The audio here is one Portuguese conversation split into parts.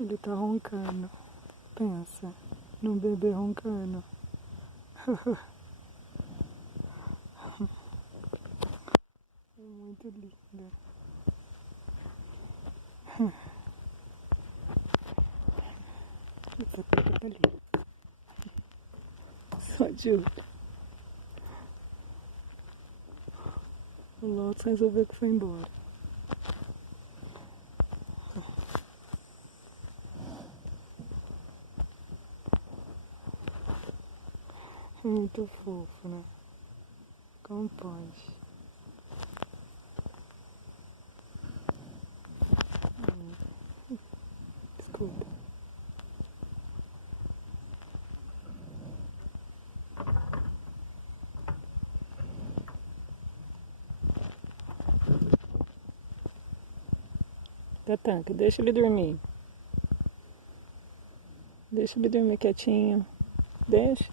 Ele tá roncando. Pensa num bebê roncando. É muito lindo. Essa teta tá ali. Só de olho. O Lotus resolveu que foi embora. É muito fofo, né? Como pode? Escuta. Tatanka, deixa ele dormir. Deixa ele dormir quietinho. Deixa.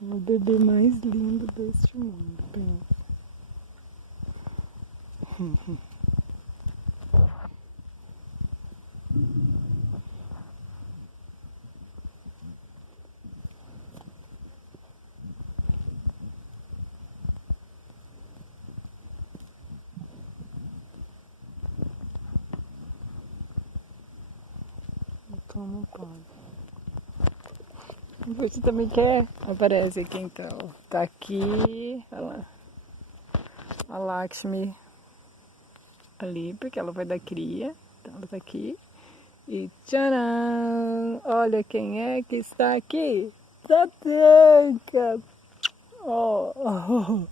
O bebê mais lindo deste mundo, pensa. Como pode? Você também quer? Aparece aqui então. Tá aqui. Olha lá. A Lakshmi ali, porque ela vai dar cria. Então ela tá aqui. E tcharam! Olha quem é que está aqui. Tatanka! Oh.